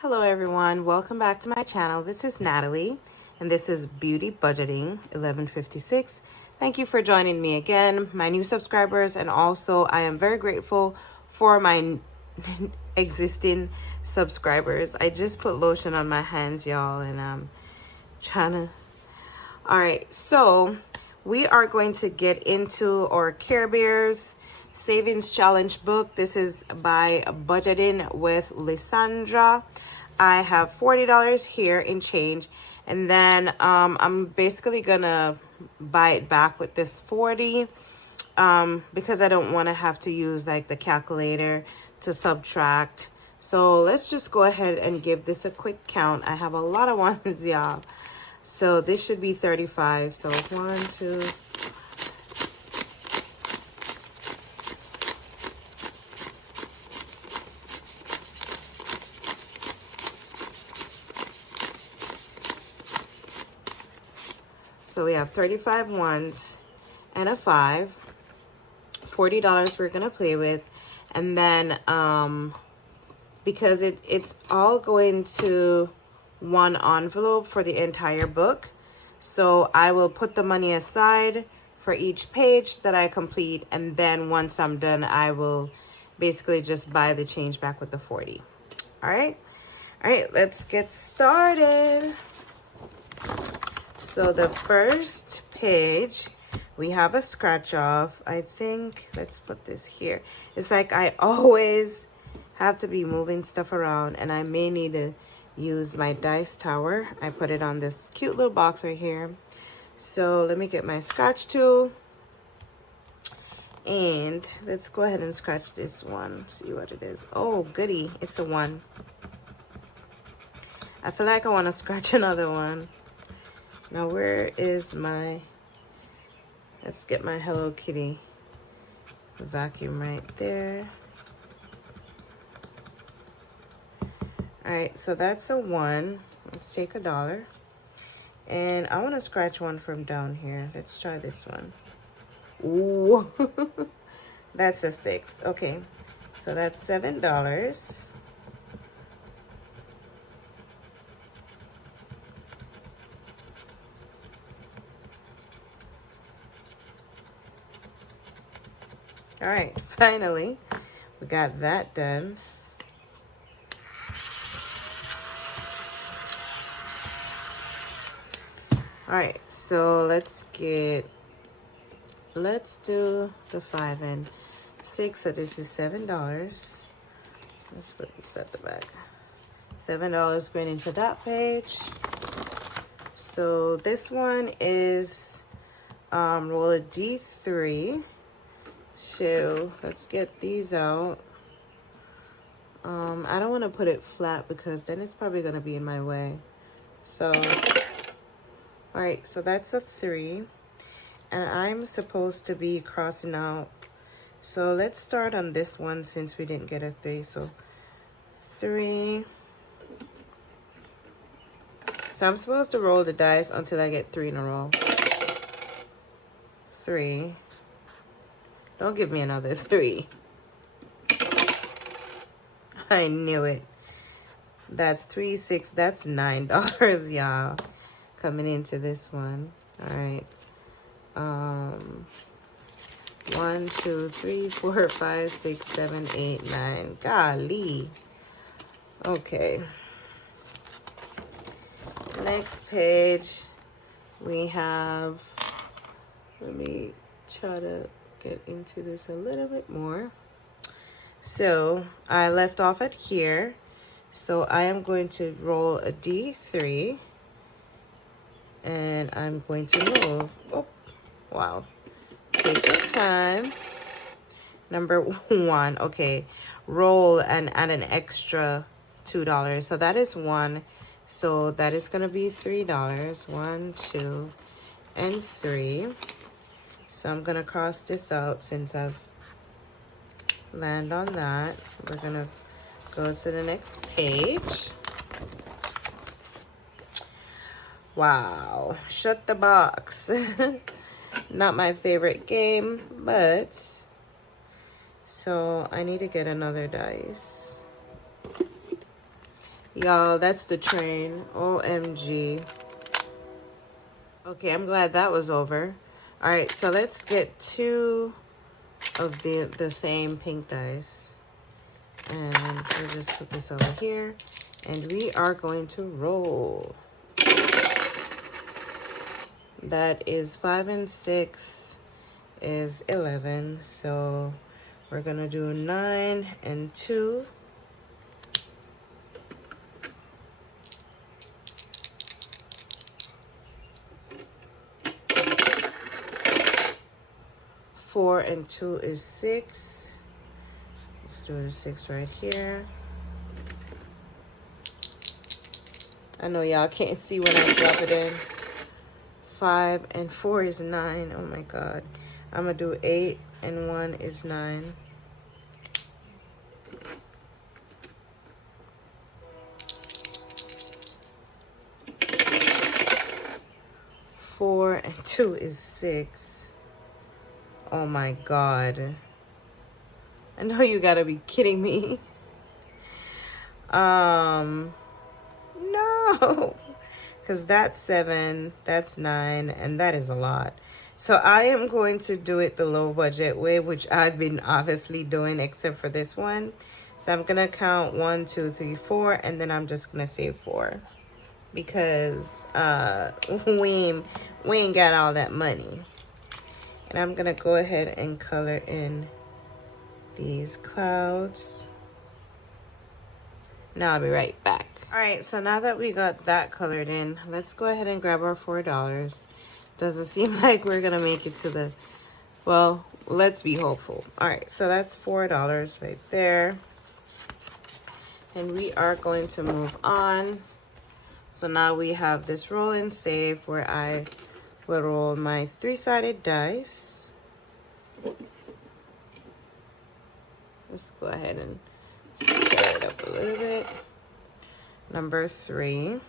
Hello everyone, welcome back to my channel. This is Natalie and this is Beauty Budgeting 1156. Thank you for joining me again, my new subscribers, and also I am very grateful for my existing subscribers. I just put lotion on my hands, y'all, and I'm trying to... Alright, so we are going to get into our CareBears Savings Challenge book. This is by Budgeting with Lysandra. I have $40 here in change, and then I'm basically gonna buy it back with this 40 because I don't want to have to use like the calculator to subtract. So let's just go ahead and give this a quick count. I have a lot of ones, y'all. So this should be 35. So 1, 2, so we have 35 ones and a 5. $40 we're gonna play with, and then because it's all going to one envelope for the entire book, so I will put the money aside for each page that I complete, and then once I'm done I will basically just buy the change back with the 40. All right, let's get started. So the first page, we have a scratch off. I think, let's put this here. It's like I always have to be moving stuff around, and I may need to use my dice tower. I put it on this cute little box right here. So let me get my scratch tool, and let's go ahead and scratch this one, see what it is. Oh goody, it's a 1. I feel like I want to scratch another one. Now where is my, let's get my Hello Kitty vacuum right there. All right, so that's a 1. Let's take $1. And I want to scratch one from down here. Let's try this one. Ooh, that's a 6. Okay, so that's $7. All right, finally, we got that done. All right, so let's do the 5 and 6. So this is $7. Let's put this at the back. $7 going into that page. So this one is roll a D3. So let's get these out. I don't want to put it flat because then it's probably going to be in my way. So, all right, so that's a 3. And I'm supposed to be crossing out. So let's start on this one since we didn't get a 3. So 3. So I'm supposed to roll the dice until I get 3 in a row. 3. Don't give me another 3. I knew it. That's 3, 6. That's $9, y'all. Coming into this one. All right. 1, 2, 3, 4, 5, 6, 7, 8, 9. Golly. Okay. Next page, we have, let me try to get into this a little bit more. So I left off at here. So I am going to roll a D3. And I'm going to move. Oh, wow. Take your time. Number 1. Okay. Roll and add an extra $2. So that is 1. So that is going to be $3. 1, 2, and 3. So I'm going to cross this out since I've landed on that. We're going to go to the next page. Wow. Shut the box. Not my favorite game, but so I need to get another dice. Y'all, that's the train. OMG. Okay, I'm glad that was over. All right, so let's get 2 of the same pink dice. And we'll just put this over here. And we are going to roll. That is 5 and 6 is 11. So we're going to do 9 and 2. Four and 2 is 6. Let's do the 6 right here. I know y'all can't see when I drop it in. 5 and 4 is 9. Oh my God. I'm going to do 8 and 1 is 9. 4 and 2 is 6. Oh my God. I know you gotta be kidding me. No. Because that's 7, that's 9, and that is a lot. So I am going to do it the low budget way, which I've been obviously doing except for this one. So I'm gonna count 1, 2, 3, 4, and then I'm just gonna say 4. Because we ain't got all that money. And I'm gonna go ahead and color in these clouds. Now I'll be right back. All right, so now that we got that colored in, let's go ahead and grab our $4. Doesn't seem like we're gonna make it to the, well, let's be hopeful. All right, so that's $4 right there. And we are going to move on. So now we have this roll and save where I will roll my 3-sided dice. Let's go ahead and stir it up a little bit. Number 3.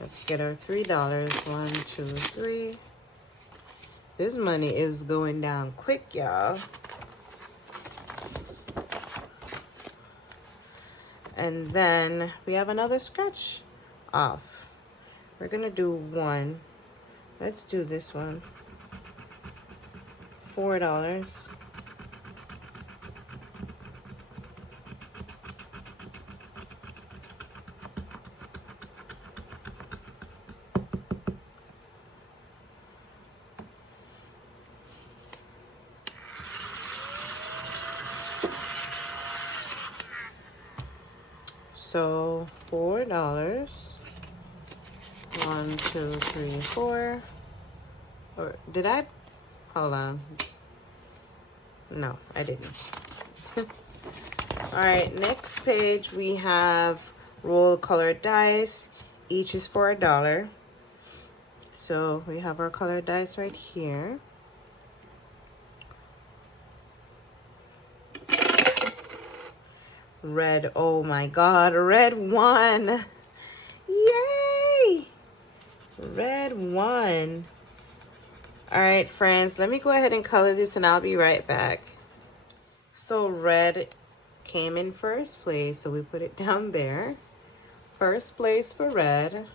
Let's get our $3. 1, 2, 3. This money is going down quick, y'all. And then we have another scratch off. We're gonna do 1. Let's do this one. $4. So $4. 1, 2, 3, 4. Or did I? Hold on. No, I didn't. All right, next page we have roll colored dice. Each is for $1. So we have our colored dice right here. Red, oh my God, red 1. Yay! Red 1. All right, friends, let me go ahead and color this and I'll be right back. So red came in first place, so we put it down there. First place for red.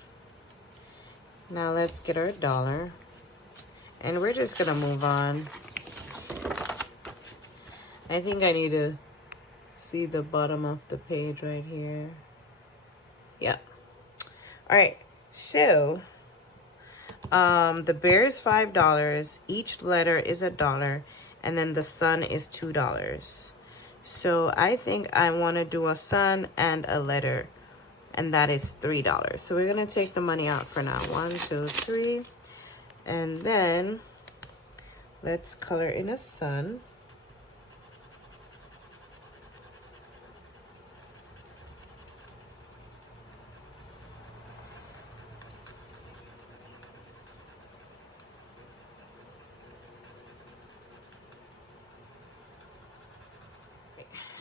Now let's get our $1. And we're just gonna move on. I think I need to see the bottom of the page right here. Yeah. All right, so the bear is $5. Each letter is $1, and then the sun is $2. So I think I want to do a sun and a letter, and that is $3. So we're gonna take the money out for now. 1, 2, 3, and then let's color in a sun.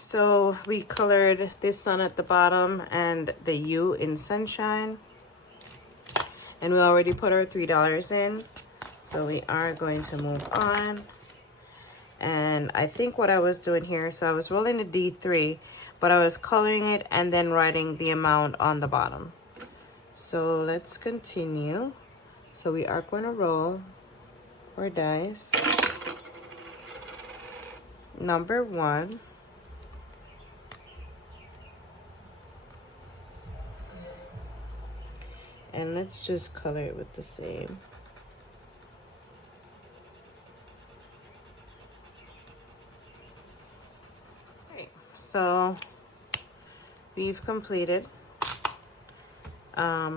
So we colored this sun at the bottom and the U in sunshine. And we already put our $3 in. So we are going to move on. And I think what I was doing here, so I was rolling a D3, but I was coloring it and then writing the amount on the bottom. So let's continue. So we are going to roll our dice. Number 1. And let's just color it with the same. Okay, so we've completed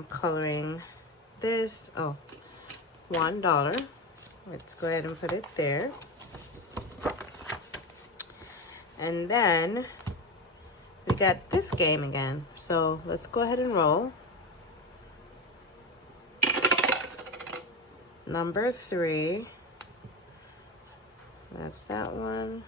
coloring this. Oh, $1. Let's go ahead and put it there. And then we got this game again. So let's go ahead and roll. Number 3. That's that one.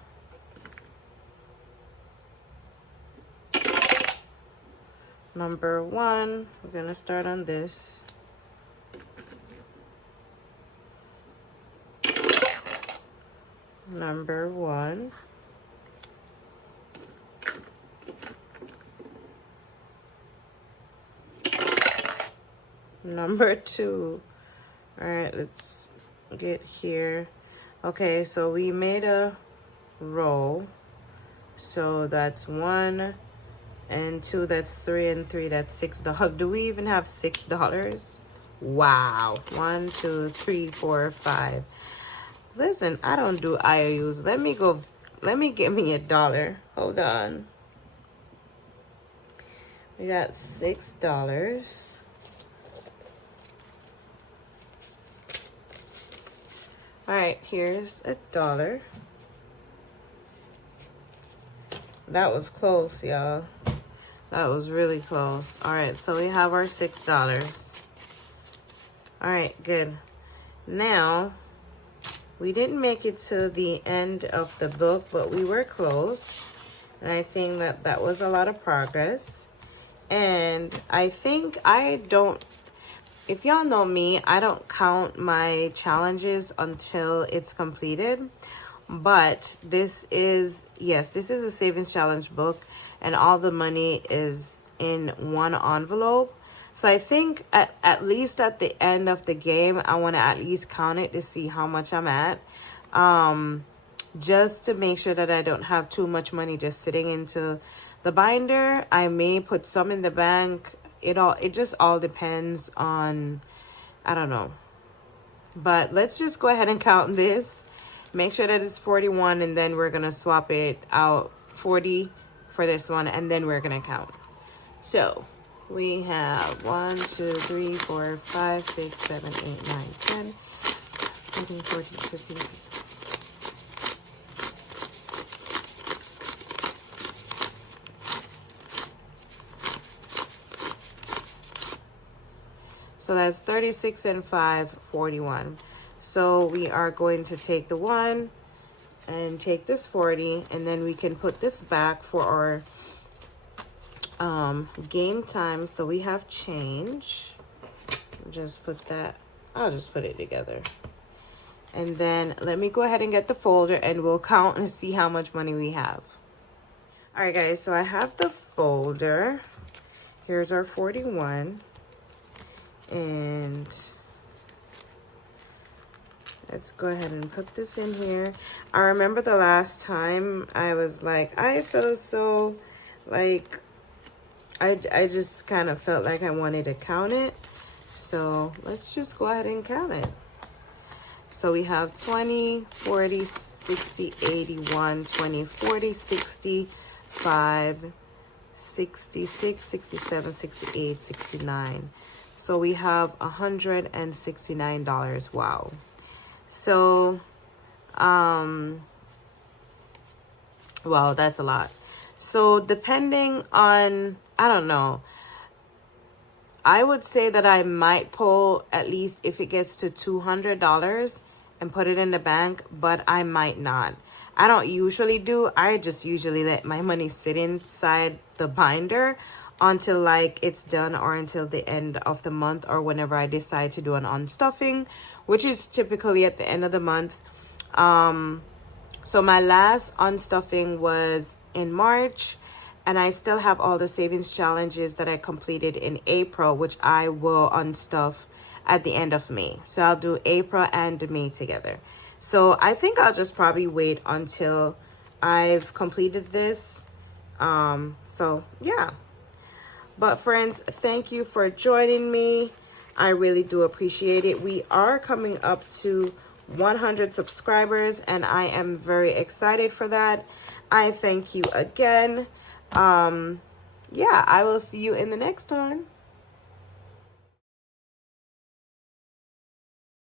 Number 1. We're gonna start on this. Number 1. Number 2. All right, let's get here. Okay, so we made a roll. So that's 1 and 2, that's 3, and 3, that's $6. Do we even have $6? Wow. 1, 2, 3, 4, 5. Listen, I don't do IOUs. Let me get me $1. Hold on. We got $6. All right, here's $1. That was close, y'all. That was really close. All right, so we have our $6. All right, good. Now, we didn't make it to the end of the book, but we were close. And I think that was a lot of progress. And I think if y'all know me, I don't count my challenges until it's completed. But this is a savings challenge book, and all the money is in one envelope. So I think at least at the end of the game, I want to at least count it to see how much I'm at. Just to make sure that I don't have too much money just sitting into the binder. I may put some in the bank. It just all depends on, I don't know. But let's just go ahead and count this. Make sure that it's 41, and then we're going to swap it out 40 for this one, and then we're going to count. So we have 1, 2, 3, 4, 5, 6, 7, 8, 9, 10, 13, 14, 15, 16. So that's 36 and 5, 41. So we are going to take the 1 and take this 40, and then we can put this back for our game time. So we have change. Just put that, I'll just put it together. And then let me go ahead and get the folder, and we'll count and see how much money we have. All right, guys, so I have the folder. Here's our 41. And let's go ahead and put this in here. I remember the last time I was like, I feel so like, I just kind of felt like I wanted to count it. So let's just go ahead and count it. So we have 20, 40, 60, 81, 20, 40, 65, 66, 67, 68, 69. So we have $169. Wow. So, wow, that's a lot. So depending on, I don't know, I would say that I might pull at least if it gets to $200 and put it in the bank, but I might not. I don't usually do. I just usually let my money sit inside the binder until like it's done, or until the end of the month, or whenever I decide to do an unstuffing, which is typically at the end of the month. So my last unstuffing was in March, and I still have all the savings challenges that I completed in April, which I will unstuff at the end of May. So I'll do April and May together. So I think I'll just probably wait until I've completed this. So yeah. But friends, thank you for joining me. I really do appreciate it. We are coming up to 100 subscribers, and I am very excited for that. I thank you again. Yeah, I will see you in the next one.